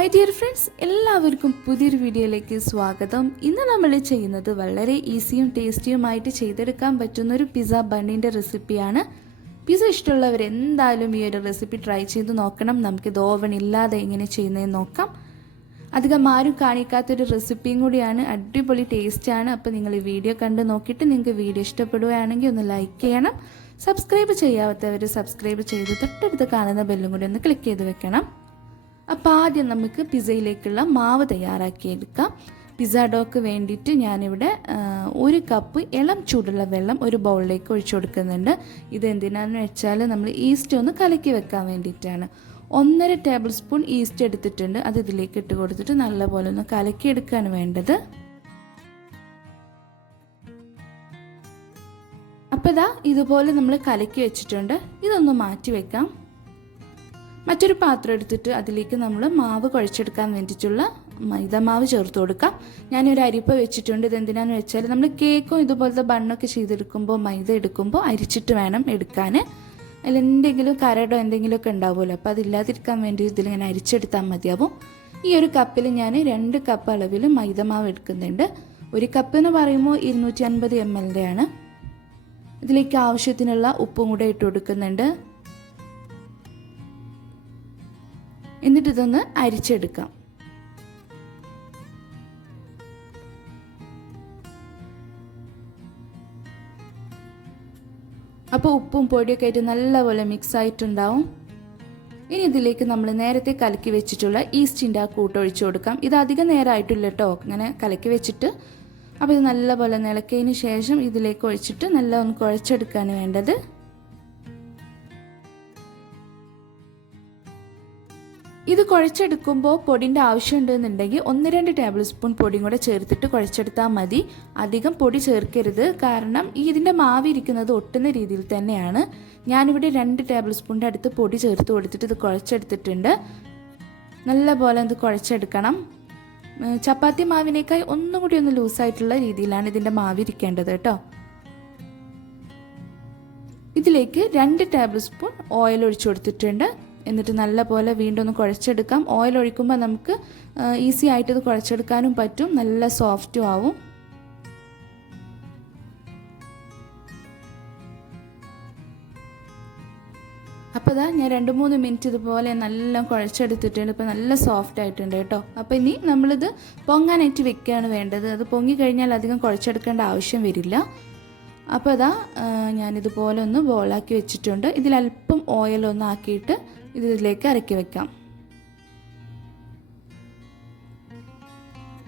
Hi dear friends, എല്ലാവർക്കും പുതിയൊരു വീഡിയോയിലേക്ക് സ്വാഗതം. ഇന്ന് നമ്മൾ ചെയ്യുന്നത് വളരെ ഈസിയും ടേസ്റ്റിയുമായിട്ട് ചെയ്തെടുക്കാൻ പറ്റുന്ന ഒരു പിസ്സ ബണ്ണിൻ്റെ റെസിപ്പിയാണ്. പിസ്സ ഇഷ്ടമുള്ളവർ എന്തായാലും ഈ ഒരു റെസിപ്പി ട്രൈ ചെയ്ത് നോക്കണം. നമുക്കിത് ഓവൻ ഇല്ലാതെ എങ്ങനെ ചെയ്യുന്നതെന്ന് നോക്കാം. അധികം ആരും കാണിക്കാത്തൊരു റെസിപ്പിയും കൂടിയാണ്. അടിപൊളി ടേസ്റ്റാണ്. അപ്പോൾ നിങ്ങൾ ഈ വീഡിയോ കണ്ട് നോക്കിയിട്ട് നിങ്ങൾക്ക് വീഡിയോ ഇഷ്ടപ്പെടുകയാണെങ്കിൽ ഒന്ന് ലൈക്ക് ചെയ്യണം. സബ്സ്ക്രൈബ് ചെയ്യാത്തവർ സബ്സ്ക്രൈബ് ചെയ്ത് തൊട്ടടുത്ത് കാണുന്ന ബെല്ലും കൂടി ഒന്ന് ക്ലിക്ക് ചെയ്ത് വെക്കണം. അപ്പോൾ ആദ്യം നമുക്ക് പിസ്സയിലേക്കുള്ള മാവ് തയ്യാറാക്കിയെടുക്കാം. പിസ്സ ഡോക്ക് വേണ്ടിയിട്ട് ഞാനിവിടെ 1 കപ്പ് ഇളം ചൂടുള്ള വെള്ളം ഒരു ബൗളിലേക്ക് ഒഴിച്ചു കൊടുക്കുന്നുണ്ട്. ഇതെന്തിനാണെന്ന് വെച്ചാൽ നമ്മൾ ഈസ്റ്റ് ഒന്ന് കലക്കി വെക്കാൻ വേണ്ടിയിട്ടാണ്. 1.5 ടേബിൾ സ്പൂൺ ഈസ്റ്റ് എടുത്തിട്ടുണ്ട്. അത് ഇതിലേക്ക് ഇട്ട് കൊടുത്തിട്ട് നല്ലപോലെ ഒന്ന് കലക്കിയെടുക്കുകയാണ് വേണ്ടത്. അപ്പോൾ ഇതുപോലെ നമ്മൾ കലക്കി വെച്ചിട്ടുണ്ട്. ഇതൊന്ന് മാറ്റി വെക്കാം. മറ്റൊരു പാത്രം എടുത്തിട്ട് അതിലേക്ക് നമ്മൾ മാവ് കുഴച്ചെടുക്കാൻ വേണ്ടിയിട്ടുള്ള മൈദമാവ് ചേർത്ത് കൊടുക്കാം. ഞാനൊരു അരിപ്പ വെച്ചിട്ടുണ്ട്. ഇതെന്തിനാന്ന് വെച്ചാൽ നമ്മൾ കേക്കും ഇതുപോലത്തെ ബണ്ണൊക്കെ ചെയ്തെടുക്കുമ്പോൾ മൈദ എടുക്കുമ്പോൾ അരിച്ചിട്ട് വേണം എടുക്കാൻ. അതിൽ എന്തെങ്കിലും കരടോ എന്തെങ്കിലുമൊക്കെ ഉണ്ടാവുമല്ലോ, അപ്പോൾ അതില്ലാതിരിക്കാൻ വേണ്ടി ഇതിലിങ്ങനെ അരിച്ചെടുത്താൽ മതിയാവും. ഈ ഒരു കപ്പിൽ ഞാൻ 2 കപ്പ് അളവിൽ മൈദമാവ് എടുക്കുന്നുണ്ട്. 1 കപ്പ് എന്ന് പറയുമ്പോൾ 250 ml ആണ്. ഇതിലേക്ക് ആവശ്യത്തിനുള്ള ഉപ്പും കൂടെ ഇട്ട് കൊടുക്കുന്നുണ്ട്. എന്നിട്ട് ഇതൊന്ന് അരിച്ചെടുക്കാം. അപ്പോൾ ഉപ്പും പൊടിയൊക്കെ ആയിട്ട് നല്ലപോലെ മിക്സ് ആയിട്ടുണ്ടാവും. ഇനി ഇതിലേക്ക് നമ്മൾ നേരത്തെ കലക്കി വെച്ചിട്ടുള്ള ഈസ്റ്റിൻ്റെ ആ കൂട്ട് ഒഴിച്ചു കൊടുക്കാം. ഇത് അധികം നേരമായിട്ടില്ല കേട്ടോ, ഇങ്ങനെ കലക്കി വെച്ചിട്ട്. അപ്പോൾ ഇത് നല്ലപോലെ ഇളക്കിയതിന് ശേഷം ഇതിലേക്ക് ഒഴിച്ചിട്ട് നല്ല ഒന്ന് കുഴച്ചെടുക്കുകയാണ് വേണ്ടത്. ഇത് കുഴച്ചെടുക്കുമ്പോൾ പൊടിൻ്റെ ആവശ്യമുണ്ടെന്നുണ്ടെങ്കിൽ 1-2 ടേബിൾ സ്പൂൺ പൊടിയും കൂടെ ചേർത്തിട്ട് കുഴച്ചെടുത്താൽ മതി. അധികം പൊടി ചേർക്കരുത്, കാരണം ഇതിൻ്റെ മാവിരിക്കുന്നത് ഒട്ടുന്ന രീതിയിൽ തന്നെയാണ്. ഞാനിവിടെ 2 ടേബിൾ സ്പൂണിൻ്റെ അടുത്ത് പൊടി ചേർത്ത് കൊടുത്തിട്ട് ഇത് കുഴച്ചെടുത്തിട്ടുണ്ട്. നല്ല പോലെ ഇത് കുഴച്ചെടുക്കണം. ചപ്പാത്തി മാവിനേക്കായി ഒന്നും കൂടി ഒന്ന് ലൂസായിട്ടുള്ള രീതിയിലാണ് ഇതിൻ്റെ മാവിരിക്കേണ്ടത് കേട്ടോ. ഇതിലേക്ക് 2 ടേബിൾ സ്പൂൺ ഓയിൽ ഒഴിച്ചു കൊടുത്തിട്ടുണ്ട്. എന്നിട്ട് നല്ല പോലെ വീണ്ടും ഒന്ന് കുഴച്ചെടുക്കാം. ഓയിൽ ഒഴിക്കുമ്പോൾ നമുക്ക് ഈസി ആയിട്ട് ഇത് കുഴച്ചെടുക്കാനും പറ്റും, നല്ല സോഫ്റ്റും ആവും. അപ്പോൾ ഞാൻ 2-3 മിനിറ്റ് ഇതുപോലെ നല്ല കുഴച്ചെടുത്തിട്ടുണ്ട്. ഇപ്പോൾ നല്ല സോഫ്റ്റ് ആയിട്ടുണ്ട് കേട്ടോ. അപ്പോൾ ഇനി നമ്മളിത് പൊങ്ങാനായിട്ട് വെക്കുകയാണ് വേണ്ടത്. അത് പൊങ്ങി കഴിഞ്ഞാൽ അധികം കുഴച്ചെടുക്കേണ്ട ആവശ്യം വരില്ല. അപ്പോൾ ഞാനിതുപോലെ ഒന്ന് ബോളാക്കി വെച്ചിട്ടുണ്ട്. ഇതിലല്പം ഓയിലൊന്ന് ആക്കിയിട്ട് ഇതിലേക്ക് ഇറക്കി വെക്കാം.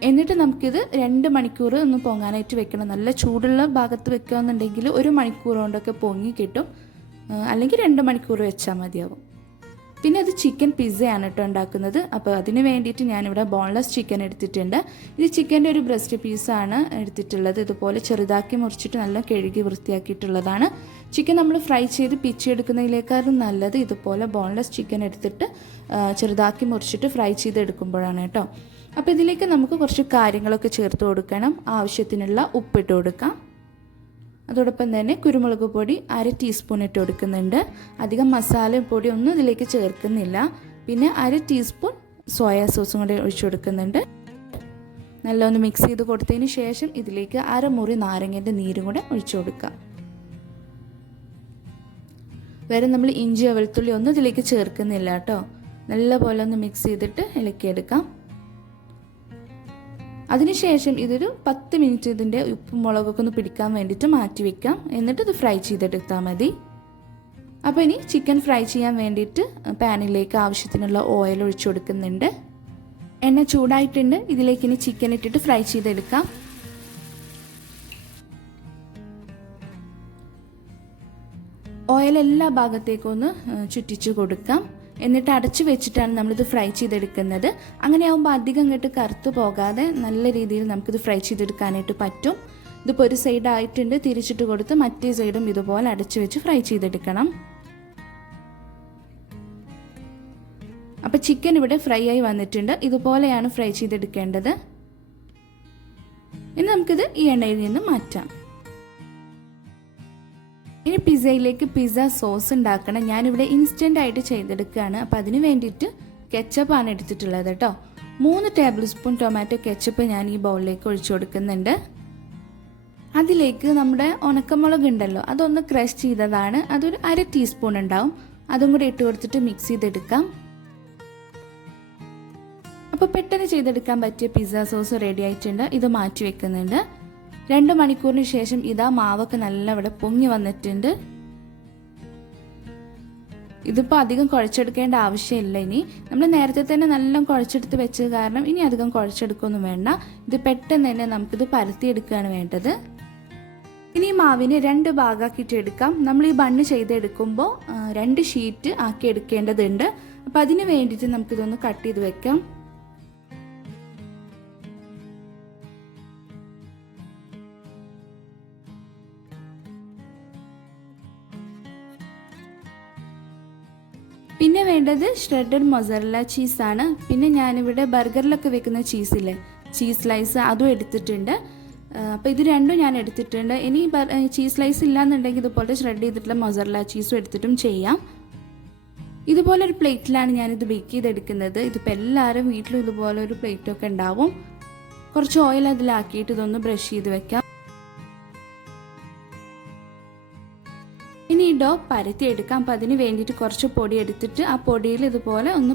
എന്നിട്ട് നമുക്കിത് 2 മണിക്കൂർ ഒന്ന് പൊങ്ങാനായിട്ട് വെക്കണം. നല്ല ചൂടുള്ള ഭാഗത്ത് വെക്കുകയെന്നുണ്ടെങ്കിൽ 1 മണിക്കൂർ കൊണ്ടൊക്കെ പൊങ്ങി കിട്ടും. അല്ലെങ്കിൽ 2 മണിക്കൂർ വെച്ചാൽ മതിയാവും. പിന്നെ അത് ചിക്കൻ പിസ്സയാണ് കേട്ടോ ഉണ്ടാക്കുന്നത്. അപ്പോൾ അതിന് വേണ്ടിയിട്ട് ഞാനിവിടെ ബോൺലെസ് ചിക്കൻ എടുത്തിട്ടുണ്ട്. ഇത് ചിക്കൻ്റെ ഒരു ബ്രസ്റ്റ് പീസാണ് എടുത്തിട്ടുള്ളത്. ഇതുപോലെ ചെറുതാക്കി മുറിച്ചിട്ട് നല്ല കഴുകി വൃത്തിയാക്കിയിട്ടുള്ളതാണ്. ചിക്കൻ നമ്മൾ ഫ്രൈ ചെയ്ത് പിച്ചെടുക്കുന്നതിലേക്കാളും നല്ലത് ഇതുപോലെ ബോൺലെസ് ചിക്കൻ എടുത്തിട്ട് ചെറുതാക്കി മുറിച്ചിട്ട് ഫ്രൈ ചെയ്തെടുക്കുമ്പോഴാണ് കേട്ടോ. അപ്പോൾ ഇതിലേക്ക് നമുക്ക് കുറച്ച് കാര്യങ്ങളൊക്കെ ചേർത്ത് കൊടുക്കണം. ആവശ്യത്തിനുള്ള ഉപ്പിട്ട് കൊടുക്കാം. അതോടൊപ്പം തന്നെ കുരുമുളക് പൊടി 1/2 ടീസ്പൂൺ ഇട്ട് കൊടുക്കുന്നുണ്ട്. അധികം മസാല പൊടി ഒന്നും ഇതിലേക്ക് ചേർക്കുന്നില്ല. പിന്നെ 1/2 ടീസ്പൂൺ സോയാ സോസും കൂടെ ഒഴിച്ചു കൊടുക്കുന്നുണ്ട്. നല്ലൊന്ന് മിക്സ് ചെയ്ത് കൊടുത്തതിന് ശേഷം ഇതിലേക്ക് 1/2 മുറി നാരങ്ങേൻ്റെ നീരും കൂടെ ഒഴിച്ചു കൊടുക്കാം. വേറെ നമ്മൾ ഇഞ്ചിയോ വെളുത്തുള്ളിയോ ഒന്നും ഇതിലേക്ക് ചേർക്കുന്നില്ല കേട്ടോ. നല്ലപോലെ ഒന്ന് മിക്സ് ചെയ്തിട്ട് ഇളക്കിയെടുക്കാം. അതിനുശേഷം ഇതൊരു 10 മിനിറ്റ് ഇതിൻ്റെ ഉപ്പും മുളകൊക്കെ ഒന്ന് പിടിക്കാൻ വേണ്ടിയിട്ട് മാറ്റി വെക്കാം. എന്നിട്ട് ഇത് ഫ്രൈ ചെയ്തെടുത്താൽ മതി. അപ്പോൾ ഇനി ചിക്കൻ ഫ്രൈ ചെയ്യാൻ വേണ്ടിയിട്ട് പാനിലേക്ക് ആവശ്യത്തിനുള്ള ഓയിൽ ഒഴിച്ചു കൊടുക്കുന്നുണ്ട്. എണ്ണ ചൂടായിട്ടുണ്ട്. ഇതിലേക്ക് ഇനി ചിക്കൻ ഇട്ടിട്ട് ഫ്രൈ ചെയ്തെടുക്കാം. ഓയിൽ എല്ലാ ഭാഗത്തേക്കും ഒന്ന് ചുറ്റിച്ച് കൊടുക്കാം. എന്നിട്ട് അടച്ചു വെച്ചിട്ടാണ് നമ്മളിത് ഫ്രൈ ചെയ്തെടുക്കുന്നത്. അങ്ങനെ ആകുമ്പോൾ അധികം ഇങ്ങോട്ട് കറുത്തു പോകാതെ നല്ല രീതിയിൽ നമുക്കിത് ഫ്രൈ ചെയ്തെടുക്കാനായിട്ട് പറ്റും. ഇതിപ്പോൾ ഒരു സൈഡ് ആയിട്ടുണ്ട്. തിരിച്ചിട്ട് കൊടുത്ത് മറ്റേ സൈഡും ഇതുപോലെ അടച്ചു വെച്ച് ഫ്രൈ ചെയ്തെടുക്കണം. അപ്പോൾ ചിക്കൻ ഇവിടെ ഫ്രൈ ആയി വന്നിട്ടുണ്ട്. ഇതുപോലെയാണ് ഫ്രൈ ചെയ്തെടുക്കേണ്ടത്. ഇനി നമുക്കിത് ഈ എണ്ണയിൽ നിന്ന് മാറ്റാം. ഇനി പിസ്സയിലേക്ക് പിസ്സ സോസ് ഉണ്ടാക്കണം. ഞാനിവിടെ ഇൻസ്റ്റൻ്റ് ആയിട്ട് ചെയ്തെടുക്കുകയാണ്. അപ്പോൾ അതിന് വേണ്ടിയിട്ട് കെച്ചപ്പാണ് എടുത്തിട്ടുള്ളത് കേട്ടോ. 3 ടേബിൾ സ്പൂൺ ടൊമാറ്റോ കെച്ചപ്പ് ഞാൻ ഈ ബൗളിലേക്ക് ഒഴിച്ചു കൊടുക്കുന്നുണ്ട്. അതിലേക്ക് നമ്മുടെ ഉണക്കമുളക് ഉണ്ടല്ലോ, അതൊന്ന് ക്രഷ് ചെയ്തതാണ്, അതൊരു 1/2 ടീസ്പൂൺ ഉണ്ടാവും. അതും കൂടി ഇട്ട് കൊടുത്തിട്ട് മിക്സ് ചെയ്തെടുക്കാം. അപ്പോൾ പെട്ടെന്ന് ചെയ്തെടുക്കാൻ പറ്റിയ പിസ്സ സോസ് റെഡി ആയിട്ടുണ്ട്. ഇത് മാറ്റി വെക്കുന്നുണ്ട്. 2 മണിക്കൂറിന് ശേഷം ഇതാ മാവൊക്കെ നല്ല ഇവിടെ പൊങ്ങി വന്നിട്ടുണ്ട്. ഇതിപ്പോൾ അധികം കുഴച്ചെടുക്കേണ്ട ആവശ്യമില്ല. ഇനി നമ്മൾ നേരത്തെ തന്നെ നല്ല കുഴച്ചെടുത്ത് വെച്ചത് കാരണം ഇനി അധികം കുഴച്ചെടുക്കൊന്നും വേണ്ട. ഇത് പെട്ടെന്ന് തന്നെ നമുക്കിത് പരത്തിയെടുക്കുകയാണ് വേണ്ടത്. ഇനി ഈ മാവിനെ 2 ഭാഗമാക്കിയിട്ട് എടുക്കാം. നമ്മൾ ഈ ബണ്ണ് ചെയ്തെടുക്കുമ്പോൾ 2 ഷീറ്റ് ആക്കി എടുക്കേണ്ടതുണ്ട്. അപ്പോൾ അതിന് വേണ്ടിയിട്ട് നമുക്കിതൊന്ന് കട്ട് ചെയ്ത് വെക്കാം. പിന്നെ വേണ്ടത് ഷ്രെഡഡ് മൊസറല്ല ചീസാണ്. പിന്നെ ഞാനിവിടെ ബർഗറിലൊക്കെ വെക്കുന്ന ചീസില്ലേ, ചീസ് സ്ലൈസ്, അതും എടുത്തിട്ടുണ്ട്. അപ്പോൾ ഇത് രണ്ടും ഞാൻ എടുത്തിട്ടുണ്ട്. ഇനി ചീസ് സ്ലൈസ് ഇല്ലാന്നുണ്ടെങ്കിൽ ഇതുപോലെ ഷ്രെഡ് ചെയ്തിട്ടുള്ള മൊസറല്ല ചീസും എടുത്തിട്ടും ചെയ്യാം. ഇതുപോലെ ഒരു പ്ലേറ്റിലാണ് ഞാനിത് ബേക്ക് ചെയ്തെടുക്കുന്നത്. ഇതിപ്പോൾ എല്ലാവരും വീട്ടിലും ഇതുപോലെ ഒരു പ്ലേറ്റൊക്കെ ഉണ്ടാവും. കുറച്ച് ഓയിൽ അതിലാക്കിയിട്ട് ഇതൊന്ന് ബ്രഷ് ചെയ്ത് വെക്കാം. ഇനി ഈ ഡോ പരത്തിയെടുക്കാം. അപ്പോൾ അതിന് വേണ്ടിയിട്ട് കുറച്ച് പൊടി എടുത്തിട്ട് ആ പൊടിയിൽ ഇതുപോലെ ഒന്ന്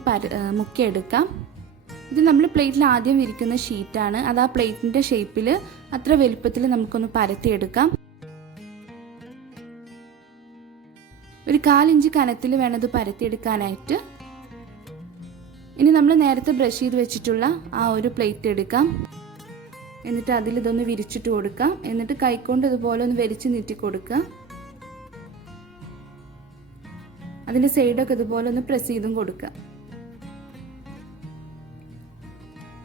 മുക്കിയെടുക്കാം. ഇത് നമ്മൾ പ്ലേറ്റിൽ ആദ്യം വിരിക്കുന്ന ഷീറ്റാണ്. അത് ആ പ്ലേറ്റിൻ്റെ ഷേപ്പിൽ അത്ര വലുപ്പത്തിൽ നമുക്കൊന്ന് പരത്തിയെടുക്കാം. ഒരു 1/4 ഇഞ്ച് കനത്തിൽ വേണം ഇത് പരത്തിയെടുക്കാനായിട്ട്. ഇനി നമ്മൾ നേരത്തെ ബ്രഷ് ചെയ്ത് വെച്ചിട്ടുള്ള ആ ഒരു പ്ലേറ്റ് എടുക്കാം. എന്നിട്ട് അതിലിതൊന്ന് വിരിച്ചിട്ട് കൊടുക്കാം. എന്നിട്ട് കൈകൊണ്ട് ഇതുപോലെ ഒന്ന് വലിച്ച് നീട്ടി കൊടുക്കുക. അതിൻ്റെ സൈഡൊക്കെ ഇതുപോലെ ഒന്ന് പ്രസ് ചെയ്തും കൊടുക്കുക.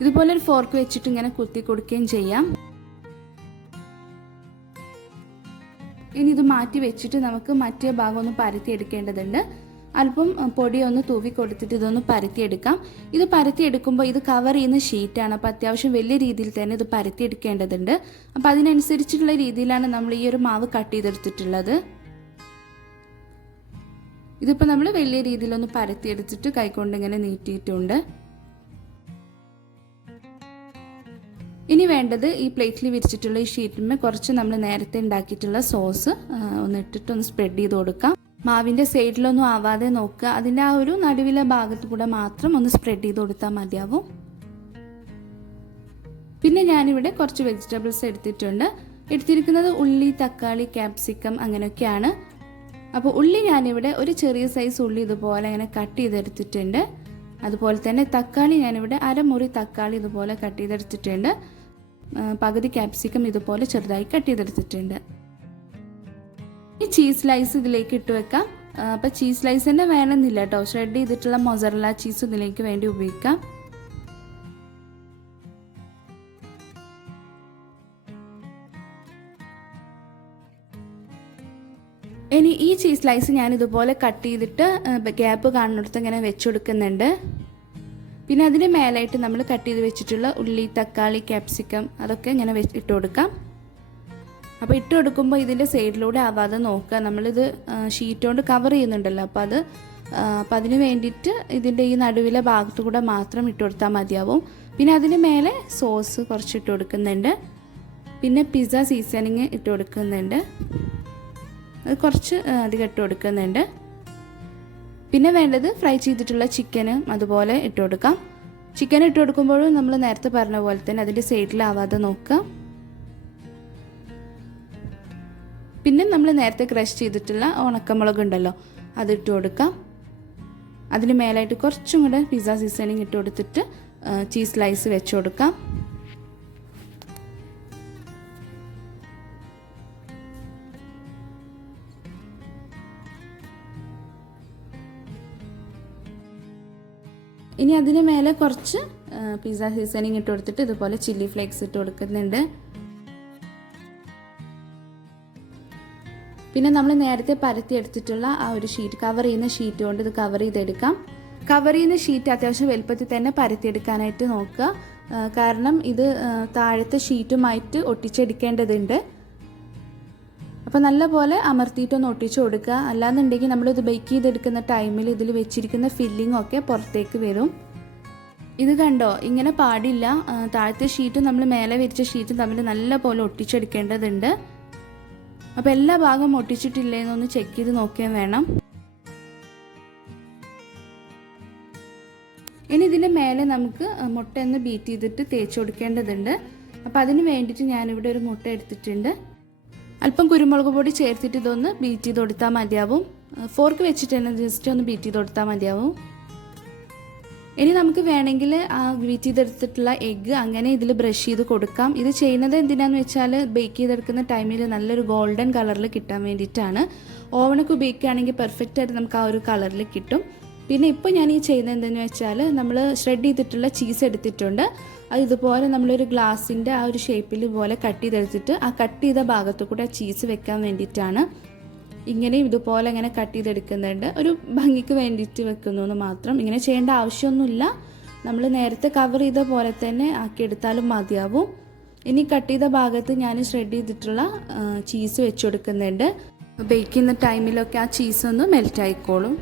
ഇതുപോലെ ഒരു ഫോർക്ക് വെച്ചിട്ട് ഇങ്ങനെ കുത്തി കൊടുക്കുകയും ചെയ്യാം. ഇനി ഇത് മാറ്റി വെച്ചിട്ട് നമുക്ക് മറ്റേ ഭാഗം ഒന്ന് പരത്തിയെടുക്കേണ്ടതുണ്ട്. അല്പം പൊടി ഒന്ന് തൂവി കൊടുത്തിട്ട് ഇതൊന്ന് പരത്തിയെടുക്കാം. ഇത് പരത്തിയെടുക്കുമ്പോൾ ഇത് കവർ ചെയ്യുന്ന ഷീറ്റാണ്. അപ്പോൾ അത്യാവശ്യം വലിയ രീതിയിൽ തന്നെ ഇത് പരത്തിയെടുക്കേണ്ടതുണ്ട്. അപ്പോൾ അതിനനുസരിച്ചുള്ള രീതിയിലാണ് നമ്മൾ ഈ ഒരു മാവ് കട്ട് ചെയ്തെടുത്തിട്ടുള്ളത്. ഇതിപ്പോൾ നമ്മൾ വലിയ രീതിയിലൊന്ന് പരത്തിയെടുത്തിട്ട് കൈകൊണ്ട് ഇങ്ങനെ നീട്ടിയിട്ടുണ്ട്. ഇനി വേണ്ടത് ഈ പ്ലേറ്റിൽ വിരിച്ചിട്ടുള്ള ഈ ഷീറ്റിന്മേൽ കുറച്ച് നമ്മൾ നേരത്തെ ഉണ്ടാക്കിയിട്ടുള്ള സോസ് ഒന്ന് ഇട്ടിട്ടൊന്ന് സ്പ്രെഡ് ചെയ്ത് കൊടുക്കാം. മാവിൻ്റെ സൈഡിലൊന്നും ആവാതെ നോക്കുക. അതിൻ്റെ ആ ഒരു നടുവിലെ ഭാഗത്ത് കൂടെ മാത്രം ഒന്ന് സ്പ്രെഡ് ചെയ്ത് കൊടുത്താൽ മതിയാവും. പിന്നെ ഞാനിവിടെ കുറച്ച് വെജിറ്റബിൾസ് എടുത്തിരിക്കുന്നത് ഉള്ളി, തക്കാളി, ക്യാപ്സിക്കം അങ്ങനെയൊക്കെയാണ്. അപ്പോൾ ഉള്ളി ഞാനിവിടെ ഒരു ചെറിയ സൈസ് ഉള്ളി ഇതുപോലെ ഇങ്ങനെ കട്ട് ചെയ്തെടുത്തിട്ടുണ്ട്. അതുപോലെ തന്നെ തക്കാളി ഞാനിവിടെ 1/2 മുറി തക്കാളി ഇതുപോലെ കട്ട് ചെയ്തെടുത്തിട്ടുണ്ട്. പകുതി ക്യാപ്സിക്കം ഇതുപോലെ ചെറുതായി കട്ട് ചെയ്തെടുത്തിട്ടുണ്ട്. ഈ ചീസ് സ്ലൈസ് ഇതിലേക്ക് ഇട്ട് വെക്കാം. അപ്പോൾ ചീസ് സ്ലൈസ് തന്നെ വേണമെന്നില്ല കേട്ടോ. ഷ്രെഡ് ചെയ്തിട്ടുള്ള മൊസറല്ല ചീസ് ഇതിലേക്ക് വേണ്ടി ഉപയോഗിക്കാം. ഇനി ഈ ചീസ് സ്ലൈസ് ഞാൻ ഇതുപോലെ കട്ട് ചെയ്തിട്ട് ഗ്യാപ്പ് കാണുന്നിടത്ത് ഇങ്ങനെ വെച്ചുകൊടുക്കുന്നുണ്ട്. പിന്നെ അതിന് മേലായിട്ട് നമ്മൾ കട്ട് ചെയ്ത് വെച്ചിട്ടുള്ള ഉള്ളി, തക്കാളി, ക്യാപ്സിക്കം അതൊക്കെ ഇങ്ങനെ ഇട്ട് കൊടുക്കാം. അപ്പോൾ ഇട്ട് കൊടുക്കുമ്പോൾ ഇതിൻ്റെ സൈഡിലൂടെ ആവാതെ നോക്കുക. നമ്മളിത് ഷീറ്റ് കൊണ്ട് കവർ ചെയ്യുന്നുണ്ടല്ലോ. അപ്പോൾ അതിന് വേണ്ടിയിട്ട് ഇതിൻ്റെ ഈ നടുവിലെ ഭാഗത്തു കൂടെ മാത്രം ഇട്ട് കൊടുത്താൽ മതിയാവും. പിന്നെ അതിന് മേലെ സോസ് കുറച്ച് ഇട്ട് കൊടുക്കുന്നുണ്ട്. പിന്നെ പിസ്സ സീസണിങ് ഇട്ട് കൊടുക്കുന്നുണ്ട്. അത് കുറച്ച് അധികം ഇട്ട് കൊടുക്കുന്നുണ്ട്. പിന്നെ വേണ്ടത് ഫ്രൈ ചെയ്തിട്ടുള്ള ചിക്കന് അതുപോലെ ഇട്ട് കൊടുക്കാം. ചിക്കൻ ഇട്ട് കൊടുക്കുമ്പോഴും നമ്മൾ നേരത്തെ പറഞ്ഞ പോലെ തന്നെ അതിൻ്റെ സൈഡിലാവാതെ നോക്കുക. പിന്നെ നമ്മൾ നേരത്തെ ക്രഷ് ചെയ്തിട്ടുള്ള ഉണക്കമുളക് ഉണ്ടല്ലോ, അതിട്ട് കൊടുക്കാം. അതിന് മേലായിട്ട് കുറച്ചും കൂടെ പിസ്സ സീസണിങ് ഇട്ട് കൊടുത്തിട്ട് ചീസ് സ്ലൈസ് വെച്ച് കൊടുക്കാം. ഇനി അതിന് മേലെ കുറച്ച് പിസ്സ സീസണിങ് ഇട്ട് കൊടുത്തിട്ട് ഇതുപോലെ ചില്ലി ഫ്ലേക്സ് ഇട്ട് കൊടുക്കുന്നുണ്ട്. പിന്നെ നമ്മൾ നേരത്തെ പരത്തി എടുത്തിട്ടുള്ള ആ ഒരു ഷീറ്റ്, കവർ ചെയ്യുന്ന ഷീറ്റ് കൊണ്ട് ഇത് കവർ ചെയ്തെടുക്കാം. കവർ ചെയ്യുന്ന ഷീറ്റ് അത്യാവശ്യം വലുപ്പത്തിൽ തന്നെ പരത്തിയെടുക്കാനായിട്ട് നോക്കുക. കാരണം ഇത് താഴത്തെ ഷീറ്റുമായിട്ട് ഒട്ടിച്ചെടുക്കേണ്ടതുണ്ട്. അപ്പോൾ നല്ലപോലെ അമർത്തിയിട്ടൊന്ന് ഒട്ടിച്ച് കൊടുക്കുക. അല്ലാന്നുണ്ടെങ്കിൽ നമ്മളിത് ബേക്ക് ചെയ്തെടുക്കുന്ന ടൈമിൽ ഇതിൽ വെച്ചിരിക്കുന്ന ഫില്ലിംഗ് ഒക്കെ പുറത്തേക്ക് വരും. ഇത് കണ്ടോ, ഇങ്ങനെ പാടില്ല. താഴത്തെ ഷീറ്റും നമ്മൾ മേലെ വിരിച്ച ഷീറ്റും തമ്മിൽ നല്ലപോലെ ഒട്ടിച്ചെടുക്കേണ്ടതുണ്ട്. അപ്പോൾ എല്ലാ ഭാഗവും ഒട്ടിച്ചിട്ടില്ലേന്നൊന്ന് ചെക്ക് ചെയ്ത് നോക്കിയാൽ വേണം. ഇനി ഇതിൻ്റെ മേലെ നമുക്ക് മുട്ട ഒന്ന് ബീറ്റ് ചെയ്തിട്ട് തേച്ച് കൊടുക്കേണ്ടതുണ്ട്. അപ്പോൾ അതിന് വേണ്ടിയിട്ട് ഞാനിവിടെ ഒരു മുട്ട എടുത്തിട്ടുണ്ട്. അല്പം കുരുമുളക് പൊടി ചേർത്തിട്ട് ഇതൊന്ന് ബീറ്റ് ചെയ്ത് കൊടുത്താൽ മതിയാവും. ഫോർക്ക് വെച്ചിട്ട് തന്നെ ജസ്റ്റ് ഒന്ന് ബീറ്റ് ചെയ്ത് കൊടുത്താൽ മതിയാവും. ഇനി നമുക്ക് വേണമെങ്കിൽ ആ ബീറ്റ് ചെയ്തെടുത്തിട്ടുള്ള എഗ്ഗ് അങ്ങനെ ഇതിൽ ബ്രഷ് ചെയ്ത് കൊടുക്കാം. ഇത് ചെയ്യുന്നത് എന്തിനാന്ന് വെച്ചാൽ ബേക്ക് ചെയ്തെടുക്കുന്ന ടൈമിൽ നല്ലൊരു ഗോൾഡൻ കളറിൽ കിട്ടാൻ വേണ്ടിയിട്ടാണ്. ഓവനൊക്കെ ഉപയോഗിക്കുകയാണെങ്കിൽ പെർഫെക്റ്റ് ആയിട്ട് നമുക്ക് ആ ഒരു കളറിൽ കിട്ടും. പിന്നെ ഇപ്പോൾ ഞാൻ ഈ ചെയ്യുന്നത് എന്തെന്ന് വെച്ചാൽ നമ്മൾ ഷ്രെഡ് ചെയ്തിട്ടുള്ള ചീസ് എടുത്തിട്ടുണ്ട്. അത് ഇതുപോലെ നമ്മളൊരു ഗ്ലാസിൻ്റെ ആ ഒരു ഷേപ്പിൽ പോലെ കട്ട് ചെയ്തെടുത്തിട്ട് ആ കട്ട് ചെയ്ത ഭാഗത്തു കൂടെ ചീസ് വെക്കാൻ വേണ്ടിയിട്ടാണ് ഇങ്ങനെയും ഇതുപോലെ ഇങ്ങനെ കട്ട് ചെയ്തെടുക്കുന്നുണ്ട്. ഒരു ഭംഗിക്ക് വേണ്ടിയിട്ട് വെക്കുന്നു എന്ന് മാത്രം. ഇങ്ങനെ ചെയ്യേണ്ട ആവശ്യമൊന്നുമില്ല. നമ്മൾ നേരത്തെ കവർ ചെയ്ത പോലെ തന്നെ ആക്കിയെടുത്താലും മതിയാവും. ഇനി കട്ട് ചെയ്ത ഭാഗത്ത് ഞാൻ ഷ്രെഡ് ചെയ്തിട്ടുള്ള ചീസ് വെച്ച് കൊടുക്കുന്നുണ്ട്. ബേക്ക് ചെയ്യുന്ന ടൈമിലൊക്കെ ആ ചീസ് ഒന്ന് മെൽറ്റ് ആയിക്കോളും.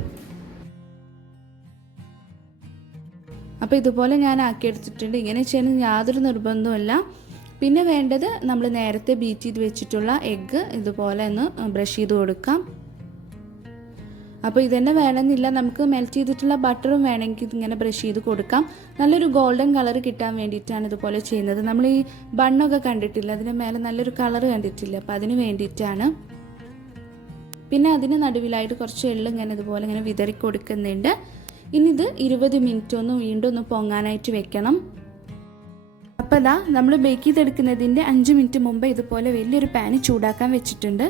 അപ്പോൾ ഇതുപോലെ ഞാൻ ആക്കിയെടുത്തിട്ടുണ്ട്. ഇങ്ങനെ ചെയ്യാൻ യാതൊരു നിർബന്ധവുമില്ല. പിന്നെ വേണ്ടത് നമ്മൾ നേരത്തെ ബീറ്റ് ചെയ്ത് വെച്ചിട്ടുള്ള എഗ്ഗ് ഇതുപോലെ ഒന്ന് ബ്രഷ് ചെയ്ത് കൊടുക്കാം. അപ്പോൾ ഇതന്നെ വേണമെന്നില്ല, നമുക്ക് മെൽറ്റ് ചെയ്തിട്ടുള്ള ബട്ടറും വേണമെങ്കിൽ ഇതിങ്ങനെ ബ്രഷ് ചെയ്ത് കൊടുക്കാം. നല്ലൊരു ഗോൾഡൻ കളർ കിട്ടാൻ വേണ്ടിയിട്ടാണ് ഇതുപോലെ ചെയ്യുന്നത്. നമ്മൾ ഈ ബണ്ണൊക്കെ കണ്ടിട്ടില്ല, അതിന് മേലെ നല്ലൊരു കളർ കണ്ടിട്ടില്ല, അപ്പോൾ അതിന് വേണ്ടിയിട്ടാണ്. പിന്നെ അതിന് നടുവിലായിട്ട് കുറച്ച് എള്ള് ഇങ്ങനെ ഇതുപോലെ ഇങ്ങനെ വിതറി കൊടുക്കുന്നുണ്ട്. ഇനി ഇത് 20 മിനിറ്റ് ഒന്ന് വീണ്ടും ഒന്ന് പൊങ്ങാനായിട്ട് വെക്കണം. അപ്പോൾ ഇതാ നമ്മൾ ബേക്ക് ചെയ്തെടുക്കുന്നതിൻ്റെ 5 മിനിറ്റ് മുമ്പ് ഇതുപോലെ വലിയൊരു പാന് ചൂടാക്കാൻ വെച്ചിട്ടുണ്ട്.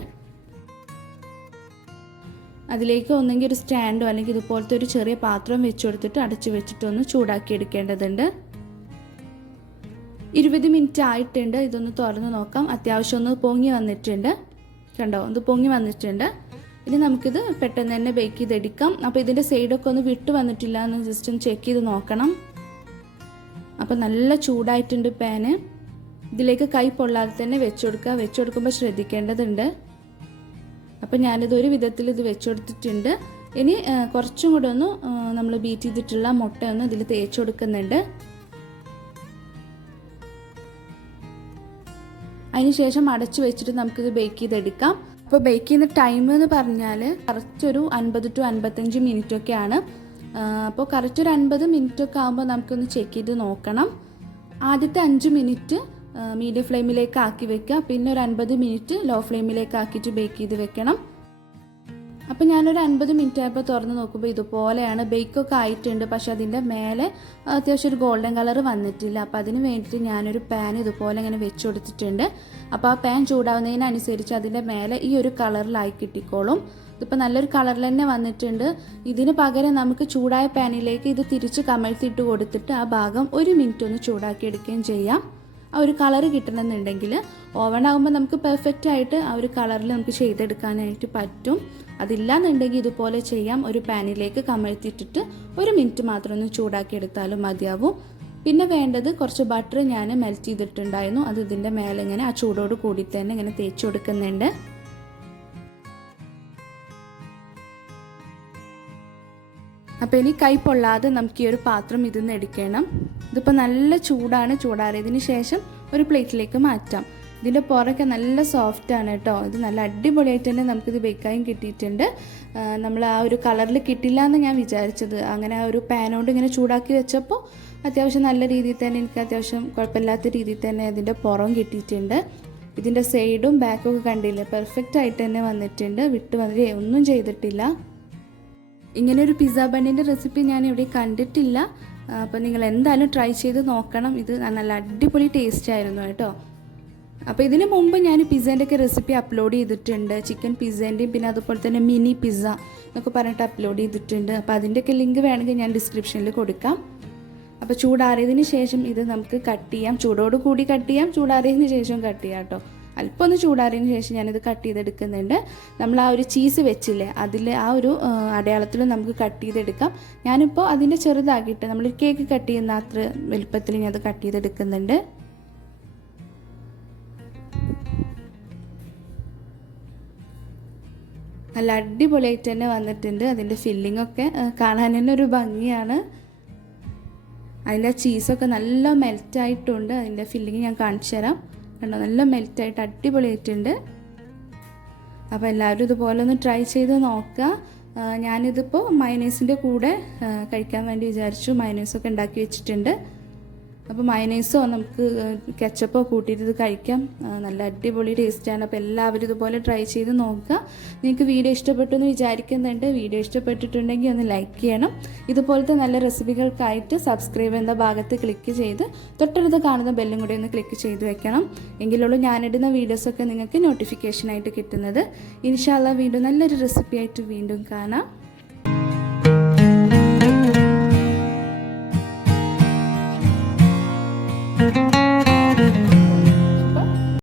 അതിലേക്ക് ഒന്നെങ്കിൽ ഒരു സ്റ്റാൻഡോ അല്ലെങ്കിൽ ഇതുപോലത്തെ ഒരു ചെറിയ പാത്രം വെച്ച് കൊടുത്തിട്ട് അടച്ചു വെച്ചിട്ടൊന്ന് ചൂടാക്കി എടുക്കേണ്ടതുണ്ട്. 20 മിനിറ്റ് ആയിട്ടുണ്ട്. ഇതൊന്ന് തുറന്ന് നോക്കാം. അത്യാവശ്യം ഒന്ന് പൊങ്ങി വന്നിട്ടുണ്ട്. കണ്ടോ, ഇത് പൊങ്ങി വന്നിട്ടുണ്ട്. ഇനി നമുക്കിത് പെട്ടെന്ന് തന്നെ ബേക്ക് ചെയ്തെടുക്കാം. അപ്പോൾ ഇതിൻ്റെ സൈഡൊക്കെ ഒന്ന് വിട്ട് വന്നിട്ടില്ല എന്ന് ജസ്റ്റ് ഒന്ന് ചെക്ക് ചെയ്ത് നോക്കണം. അപ്പോൾ നല്ല ചൂടായിട്ടുണ്ട് പാന്. ഇതിലേക്ക് കൈ പൊള്ളാതെ തന്നെ വെച്ച് കൊടുക്കുക. വെച്ച് കൊടുക്കുമ്പോൾ ശ്രദ്ധിക്കേണ്ടതുണ്ട്. അപ്പോൾ ഞാനിത് ഒരു വിധത്തിൽ ഇത് വെച്ച് കൊടുത്തിട്ടുണ്ട്. ഇനി കുറച്ചും കൂടെ ഒന്ന് നമ്മൾ ബീറ്റ് ചെയ്തിട്ടുള്ള മുട്ട ഒന്ന് ഇതിൽ തേച്ച് കൊടുക്കുന്നുണ്ട്. അതിനുശേഷം അടച്ചു വെച്ചിട്ട് നമുക്കിത് ബേക്ക് ചെയ്തെടുക്കാം. അപ്പോൾ ബേക്ക് ചെയ്യുന്ന ടൈം എന്ന് പറഞ്ഞാൽ കറക്റ്റ് ഒരു 50 to 55 മിനിറ്റ് ഒക്കെയാണ്. അപ്പോൾ കറക്റ്റ് ഒരു 50 മിനിറ്റ് ഒക്കെ ആകുമ്പോൾ നമുക്കൊന്ന് ചെക്ക് ചെയ്ത് നോക്കണം. ആദ്യത്തെ 5 മിനിറ്റ് മീഡിയം ഫ്ലെയിമിലേക്ക് ആക്കി വെക്കുക. പിന്നെ ഒരു 50 മിനിറ്റ് ലോ ഫ്ലെയിമിലേക്ക് ആക്കിയിട്ട് ബേക്ക് ചെയ്ത് വെക്കണം. അപ്പോൾ ഞാനൊരു 50 മിനിറ്റ് ആയപ്പോൾ തുറന്ന് നോക്കുമ്പോൾ ഇതുപോലെയാണ്. ബേക്കൊക്കെ ആയിട്ടുണ്ട്, പക്ഷെ അതിൻ്റെ മേലെ അത്യാവശ്യം ഒരു ഗോൾഡൻ കളർ വന്നിട്ടില്ല. അപ്പോൾ അതിന് വേണ്ടിയിട്ട് ഞാനൊരു പാൻ ഇതുപോലെ ഇങ്ങനെ വെച്ച് കൊടുത്തിട്ടുണ്ട്. അപ്പോൾ ആ പാൻ ചൂടാവുന്നതിനനുസരിച്ച് അതിൻ്റെ മേലെ ഈ ഒരു കളറിലായി കിട്ടിക്കോളും. ഇതിപ്പോൾ നല്ലൊരു കളറിൽ തന്നെ വന്നിട്ടുണ്ട്. ഇതിന് പകരം നമുക്ക് ചൂടായ പാനിലേക്ക് ഇത് തിരിച്ച് കമഴ്ത്തിയിട്ട് കൊടുത്തിട്ട് ആ ഭാഗം 1 മിനിറ്റ് ഒന്ന് ചൂടാക്കി എടുക്കുകയും ചെയ്യാം. ആ ഒരു കളർ കിട്ടണമെന്നുണ്ടെങ്കിൽ ഓവൺ ആകുമ്പോൾ നമുക്ക് പെർഫെക്റ്റ് ആയിട്ട് ആ ഒരു കളറിൽ നമുക്ക് ചെയ്തെടുക്കാനായിട്ട് പറ്റും. അതില്ലാന്നുണ്ടെങ്കിൽ ഇതുപോലെ ചെയ്യാം. ഒരു പാനിലേക്ക് കമഴ്ത്തിയിട്ടിട്ട് 1 മിനിറ്റ് മാത്രം ഒന്ന് ചൂടാക്കി എടുത്താലും മതിയാവും. പിന്നെ വേണ്ടത് കുറച്ച് ബട്ടർ ഞാൻ മെൽറ്റ് ചെയ്തിട്ടുണ്ടായിരുന്നു. അത് ഇതിൻ്റെ മേലെ ഇങ്ങനെ ആ ചൂടോട് കൂടി തന്നെ ഇങ്ങനെ തേച്ച് കൊടുക്കുന്നുണ്ട്. അപ്പോൾ ഇനി കൈ പൊള്ളാതെ നമുക്ക് ഈ ഒരു പാത്രം ഇതിന്ന് എടുക്കണം. ഇതിപ്പോൾ നല്ല ചൂടാണ്. ചൂടാറിയതിന് ശേഷം ഒരു പ്ലേറ്റിലേക്ക് മാറ്റാം. ഇതിൻ്റെ പുറമൊക്കെ നല്ല സോഫ്റ്റാണ് കേട്ടോ. ഇത് നല്ല അടിപൊളിയായിട്ട് തന്നെ നമുക്കിത് ബേക്കായും കിട്ടിയിട്ടുണ്ട്. നമ്മൾ ആ ഒരു കളറിൽ കിട്ടില്ല എന്ന് ഞാൻ വിചാരിച്ചത്. അങ്ങനെ ആ ഒരു പാനോണ്ട് ഇങ്ങനെ ചൂടാക്കി വെച്ചപ്പോൾ അത്യാവശ്യം നല്ല രീതിയിൽ തന്നെ എനിക്ക് അത്യാവശ്യം കുഴപ്പമില്ലാത്ത രീതിയിൽ തന്നെ അതിൻ്റെ പുറം കിട്ടിയിട്ടുണ്ട്. ഇതിൻ്റെ സൈഡും ബാക്കും ഒക്കെ കണ്ടില്ലേ, പെർഫെക്റ്റ് ആയിട്ട് തന്നെ വന്നിട്ടുണ്ട്. വിട്ട് വന്നിട്ട് ഒന്നും ചെയ്തിട്ടില്ല. ഇങ്ങനെ ഒരു പിസ്സ ബണ്ണിൻ്റെ റെസിപ്പി ഞാൻ ഇവിടെ കണ്ടിട്ടില്ല. അപ്പോൾ നിങ്ങൾ എന്തായാലും ട്രൈ ചെയ്ത് നോക്കണം. ഇത് നല്ല അടിപൊളി ടേസ്റ്റ് ആയിരുന്നു കേട്ടോ. അപ്പോൾ ഇതിന് മുമ്പ് ഞാൻ പിസ്സേൻ്റെ ഒക്കെ റെസിപ്പി അപ്ലോഡ് ചെയ്തിട്ടുണ്ട്. ചിക്കൻ പിസ്സേൻ്റെയും പിന്നെ അതുപോലെ തന്നെ മിനി പിസ്സ എന്നൊക്കെ പറഞ്ഞിട്ട് അപ്ലോഡ് ചെയ്തിട്ടുണ്ട്. അപ്പോൾ അതിൻ്റെയൊക്കെ ലിങ്ക് വേണമെങ്കിൽ ഞാൻ ഡിസ്ക്രിപ്ഷനിൽ കൊടുക്കാം. അപ്പോൾ ചൂടാറിയതിന് ശേഷം ഇത് നമുക്ക് കട്ട് ചെയ്യാം. ചൂടോട് കൂടി കട്ട് ചെയ്യാം, ചൂടാറിയതിന് ശേഷം കട്ട് ചെയ്യാം കേട്ടോ. അല്പം ഒന്ന് ചൂടാറിയതിന് ശേഷം ഞാനിത് കട്ട് ചെയ്തെടുക്കുന്നുണ്ട്. നമ്മൾ ആ ഒരു ചീസ് വെച്ചില്ലേ, അതിൽ ആ ഒരു അടയാളത്തിൽ നമുക്ക് കട്ട് ചെയ്തെടുക്കാം. ഞാനിപ്പോൾ അതിൻ്റെ ചെറുതാക്കിയിട്ട് നമ്മൾ കേക്ക് കട്ട് ചെയ്യുന്ന അത്ര വലുപ്പത്തിൽ ഞാൻ അത് കട്ട് ചെയ്തെടുക്കുന്നുണ്ട്. നല്ല അടിപൊളിയായിട്ട് തന്നെ വന്നിട്ടുണ്ട്. അതിൻ്റെ ഫില്ലിങ്ങൊക്കെ കാണാൻ തന്നെ ഒരു ഭംഗിയാണ്. അതിൻ്റെ ചീസൊക്കെ നല്ല മെൽറ്റായിട്ടുണ്ട്. അതിൻ്റെ ഫില്ലിങ് ഞാൻ കാണിച്ചു തരാം. കണ്ടോ, നല്ല മെൽറ്റായിട്ട് അടിപൊളിയായിട്ടുണ്ട്. അപ്പോൾ എല്ലാവരും ഇതുപോലെ ഒന്ന് ട്രൈ ചെയ്ത് നോക്കുക. ഞാനിതിപ്പോൾ മയനൈസിൻ്റെ കൂടെ കഴിക്കാൻ വേണ്ടി വിചാരിച്ചു. മയനൈസൊക്കെ ഉണ്ടാക്കി വെച്ചിട്ടുണ്ട്. അപ്പോൾ മയനൈസോ നമുക്ക് കെച്ചപ്പോ കൂട്ടിയിട്ട് ഇത് കഴിക്കാം. നല്ല അടിപൊളി ടേസ്റ്റാണ്. അപ്പോൾ എല്ലാവരും ഇതുപോലെ ട്രൈ ചെയ്ത് നോക്കുക. നിങ്ങൾക്ക് വീഡിയോ ഇഷ്ടപ്പെട്ടു എന്ന് വിചാരിക്കുന്നുണ്ട്. വീഡിയോ ഇഷ്ടപ്പെട്ടിട്ടുണ്ടെങ്കിൽ ഒന്ന് ലൈക്ക് ചെയ്യണം. ഇതുപോലത്തെ നല്ല റെസിപ്പികൾക്കായിട്ട് സബ്സ്ക്രൈബ് എന്ന ഭാഗത്ത് ക്ലിക്ക് ചെയ്ത് തൊട്ടടുത്ത് കാണുന്ന ബെല്ലും കൂടി ഒന്ന് ക്ലിക്ക് ചെയ്ത് വെക്കണം. എങ്കിലുള്ളൂ ഞാനിടുന്ന വീഡിയോസൊക്കെ നിങ്ങൾക്ക് നോട്ടിഫിക്കേഷനായിട്ട് കിട്ടുന്നത്. ഇൻഷാ അല്ലാഹ് വീണ്ടും നല്ലൊരു റെസിപ്പി ആയിട്ട് വീണ്ടും കാണാം.